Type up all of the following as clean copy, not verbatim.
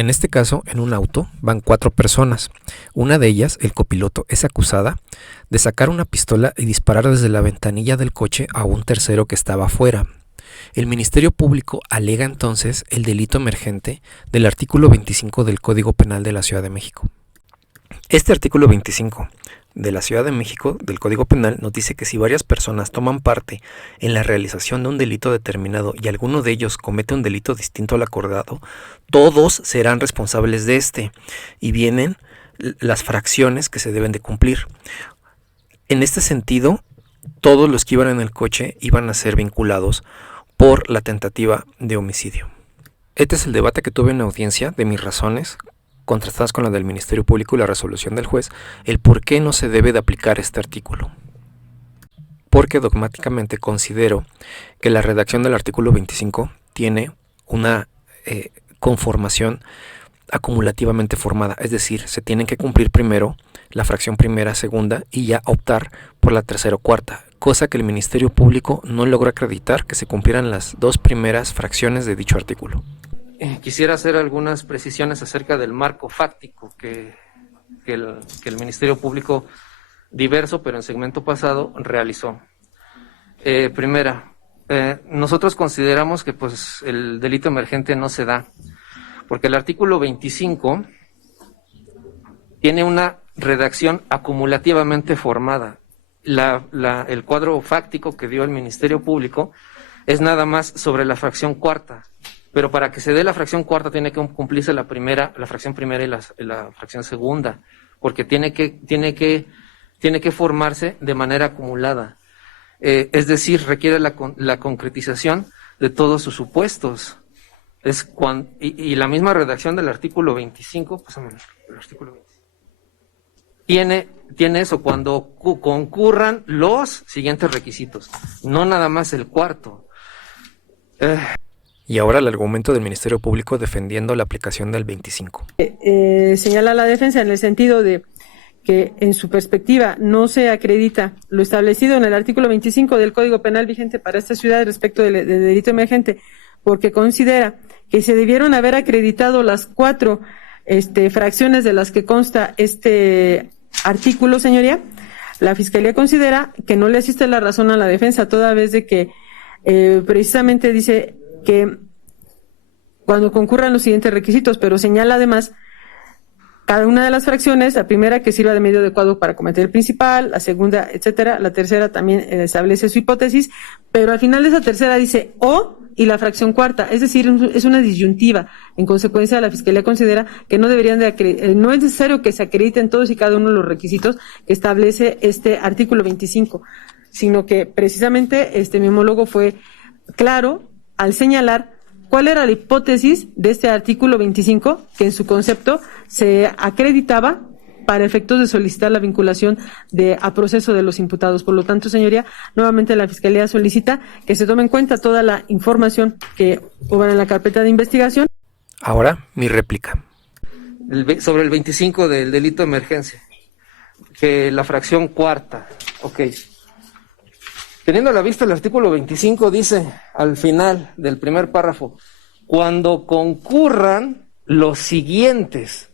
En este caso, en un auto van 4 personas. Una de ellas, el copiloto, es acusada de sacar una pistola y disparar desde la ventanilla del coche a un tercero que estaba afuera. El Ministerio Público alega entonces el delito emergente del artículo 25 del Código Penal de la Ciudad de México. Este artículo 25 de la Ciudad de México del Código Penal nos dice que si varias personas toman parte en la realización de un delito determinado y alguno de ellos comete un delito distinto al acordado, todos serán responsables de este y vienen las fracciones que se deben de cumplir. En este sentido, todos los que iban en el coche iban a ser vinculados por la tentativa de homicidio. Este es el debate que tuve en audiencia de mis razones, contrastadas con la del Ministerio Público y la resolución del juez, el por qué no se debe de aplicar este artículo. Porque dogmáticamente considero que la redacción del artículo 25 tiene una conformación acumulativamente formada, es decir, se tienen que cumplir primero la fracción primera, segunda y ya optar por la tercera o cuarta, cosa que el Ministerio Público no logró acreditar que se cumplieran las 2 primeras fracciones de dicho artículo. Quisiera hacer algunas precisiones acerca del marco fáctico que el Ministerio Público, diverso pero en segmento pasado, realizó. Primera, nosotros consideramos que pues el delito emergente no se da, porque el artículo 25 tiene una redacción acumulativamente formada. El cuadro fáctico que dio el Ministerio Público es nada más sobre la fracción cuarta. Pero para que se dé la fracción cuarta tiene que cumplirse la fracción primera y la fracción segunda, porque tiene que formarse de manera acumulada. Es decir, requiere la concretización de todos sus supuestos. Y la misma redacción del artículo 25, el artículo 25, tiene eso, cuando concurran los siguientes requisitos, no nada más el cuarto. Y ahora el argumento del Ministerio Público defendiendo la aplicación del 25. Señala la defensa en el sentido de que en su perspectiva no se acredita lo establecido en el artículo 25 del Código Penal vigente para esta ciudad respecto del delito emergente, porque considera que se debieron haber acreditado las 4 fracciones de las que consta este artículo, señoría. La Fiscalía considera que no le asiste la razón a la defensa, toda vez de que precisamente dice que cuando concurran los siguientes requisitos, pero señala además cada una de las fracciones, la primera que sirva de medio adecuado para cometer el principal, la segunda, etcétera, la tercera también establece su hipótesis, pero al final de esa tercera dice o y la fracción cuarta, es decir, es una disyuntiva. En consecuencia, la Fiscalía considera que no no es necesario que se acrediten todos y cada uno de los requisitos que establece este artículo 25, sino que precisamente mi homólogo fue claro al señalar cuál era la hipótesis de este artículo 25, que en su concepto se acreditaba para efectos de solicitar la vinculación a proceso de los imputados. Por lo tanto, señoría, nuevamente la Fiscalía solicita que se tome en cuenta toda la información que hubo en la carpeta de investigación. Ahora, mi réplica. Sobre el 25 del delito de emergencia, que la fracción cuarta, ok. Teniendo a la vista el artículo 25 dice al final del primer párrafo, cuando concurran los siguientes.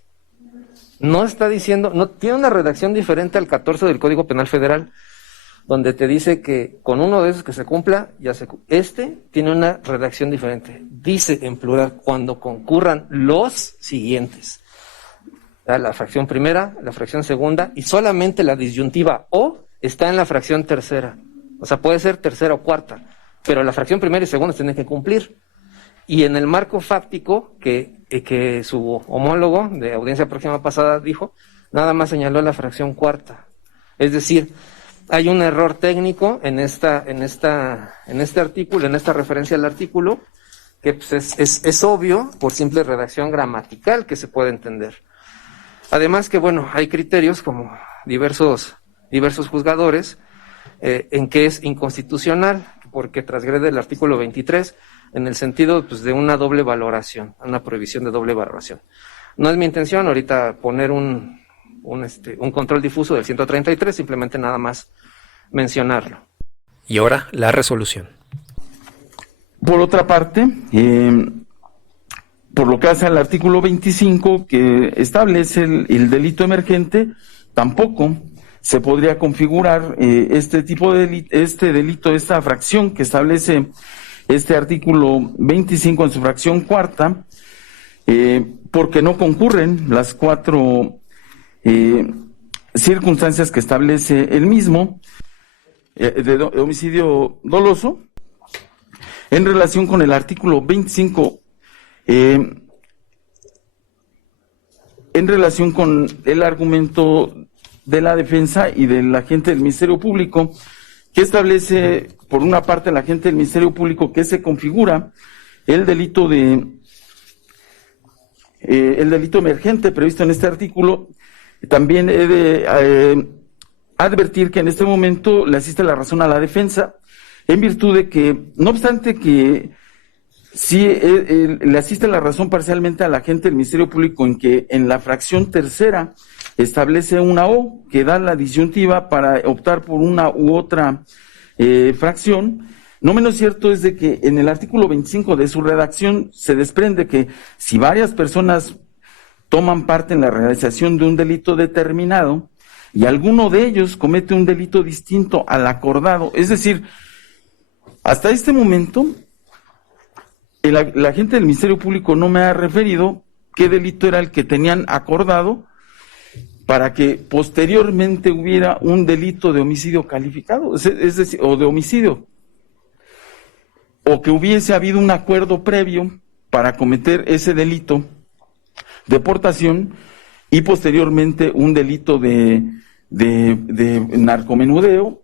No está diciendo, no tiene una redacción diferente al 14 del Código Penal Federal, donde te dice que con uno de esos que se cumpla, tiene una redacción diferente. Dice en plural, cuando concurran los siguientes. La fracción primera, la fracción segunda, y solamente la disyuntiva o está en la fracción tercera. O sea, puede ser tercera o cuarta, pero la fracción primera y segunda tienen que cumplir. Y en el marco fáctico que su homólogo de audiencia próxima pasada dijo, nada más señaló la fracción cuarta. Es decir, hay un error técnico en este artículo, en esta referencia al artículo, que pues, es obvio por simple redacción gramatical que se puede entender. Además que, bueno, hay criterios como diversos juzgadores en que es inconstitucional porque transgrede el artículo 23 en el sentido pues, de una doble valoración, una prohibición de doble valoración. No es mi intención ahorita poner un control difuso del 133, simplemente nada más mencionarlo. Y ahora la resolución. Por otra parte, por lo que hace al artículo 25 que establece el delito emergente, tampoco se podría configurar este tipo de delito, esta fracción que establece este artículo 25 en su fracción cuarta, porque no concurren las 4 circunstancias que establece el mismo de homicidio doloso. En relación con el artículo 25, en relación con el argumento de la defensa y del agente del Ministerio Público, que establece, por una parte, el agente del Ministerio Público que se configura el delito emergente previsto en este artículo. También he de advertir que en este momento le asiste la razón a la defensa, en virtud de que, no obstante que sí le asiste la razón parcialmente al agente del Ministerio Público en que en la fracción tercera establece una O que da la disyuntiva para optar por una u otra fracción. No menos cierto es de que en el artículo 25 de su redacción se desprende que si varias personas toman parte en la realización de un delito determinado y alguno de ellos comete un delito distinto al acordado, es decir, hasta este momento el agente del Ministerio Público no me ha referido qué delito era el que tenían acordado para que posteriormente hubiera un delito de homicidio calificado, es decir, o de homicidio, o que hubiese habido un acuerdo previo para cometer ese delito de deportación y posteriormente un delito de narcomenudeo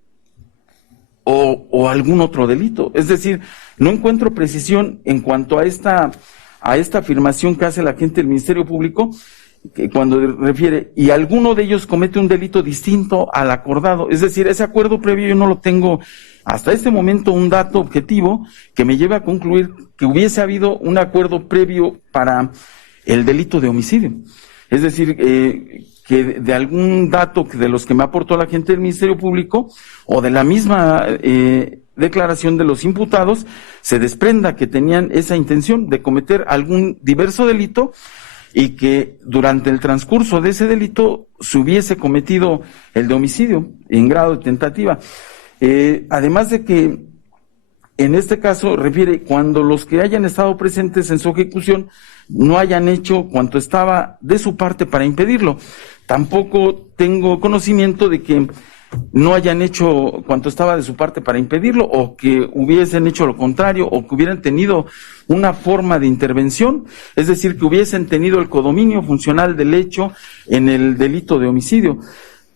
o algún otro delito. Es decir, no encuentro precisión en cuanto a esta afirmación que hace el agente del Ministerio Público, que cuando refiere, y alguno de ellos comete un delito distinto al acordado. Es decir, ese acuerdo previo yo no lo tengo hasta este momento un dato objetivo que me lleve a concluir que hubiese habido un acuerdo previo para el delito de homicidio. Es decir, que de algún dato de los que me aportó la gente del Ministerio Público o de la misma declaración de los imputados se desprenda que tenían esa intención de cometer algún diverso delito y que durante el transcurso de ese delito se hubiese cometido el de homicidio en grado de tentativa. Además de que en este caso refiere cuando los que hayan estado presentes en su ejecución no hayan hecho cuanto estaba de su parte para impedirlo. Tampoco tengo conocimiento de que no hayan hecho cuanto estaba de su parte para impedirlo, o que hubiesen hecho lo contrario, o que hubieran tenido una forma de intervención, es decir, que hubiesen tenido el codominio funcional del hecho en el delito de homicidio.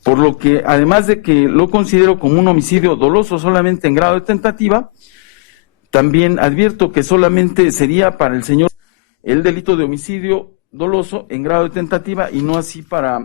Por lo que, además de que lo considero como un homicidio doloso solamente en grado de tentativa, también advierto que solamente sería para el señor el delito de homicidio doloso en grado de tentativa y no así para